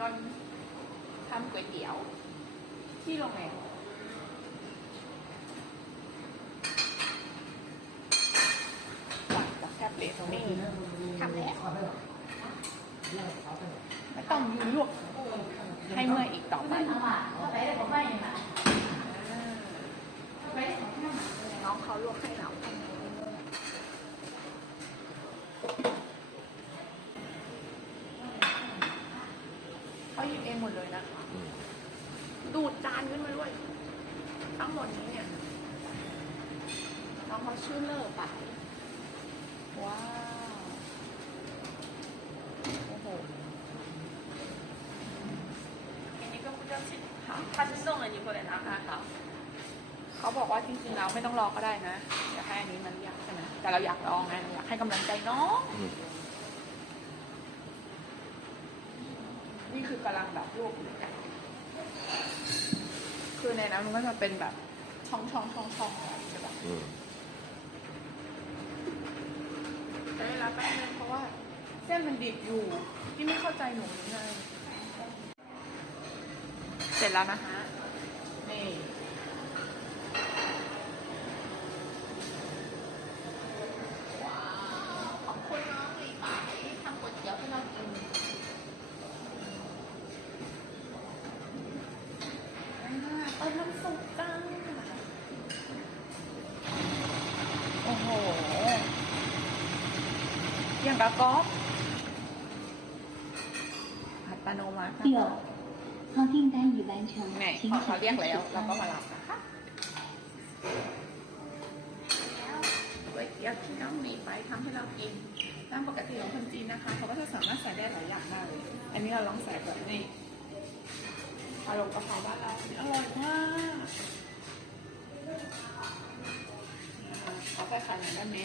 นนท์ทำก๋วยเตี๋ยว ที่โรงแรมสั่งจากแท็บเล็ตนี่ทำแล้วไม่ต้องยืนลวกให้เมื่อยอีกต่อไปน้องเขาลวกให้เรา เขาหยิบเองหมดเลยนะคะดูดจานขึ้นมาด้วย ทั้งหมดนี้เนี่ยน้องเขาชื่อเลอร์ไปว้าวโอ้โหอันี้ก็เรื่องที่ถ้าจะส่งอะไรอยู่คนไหนนะคะเขาบอกว่าจริงๆแล้วไม่ต้องรอก็ได้นะอยากให้อันนี้มันอยากใช่ไหมแต่เราอยากลองไงอยากให้กำลังใจน้อง กำลังแบบลวกอยู่กันคือในนั้นมันก็จะเป็นแบบช่องช่องช่องช่องอะไรใช่ปะอืมใช้เวลาแป๊บนึงเพราะว่าเส้นมันดิบอยู่ที่ไม่เข้าใจหนูหรือไงเสร็จแล้วนะคะนี่ว้าวขอบคุณน้องอีกฝ่ายที่ทำก๋วยเตี๋ยวให้เรากิน อ่าเปิดน้ำซุปจ้าโอ้โห อย่างกะก๊อกอัตโนมัติ 六，号订单已完成 ไหน，请 พอเขา 小 เรียก 心 แล้ว 取 เราก็ 餐 มา。รับนะคะก๋วยเตี๋ยวที่น้องหนีไปทำให้เรากินตามปกติของคนจีนนะคะ เขาก็จะสามารถใส่ได้หลายอย่างมากเลย อันนี้เราลองใส่แบบนี้อารมณ์กะเพราบ้านเราอร่อยมากขอใส่ไข่หน่อยได้ไหม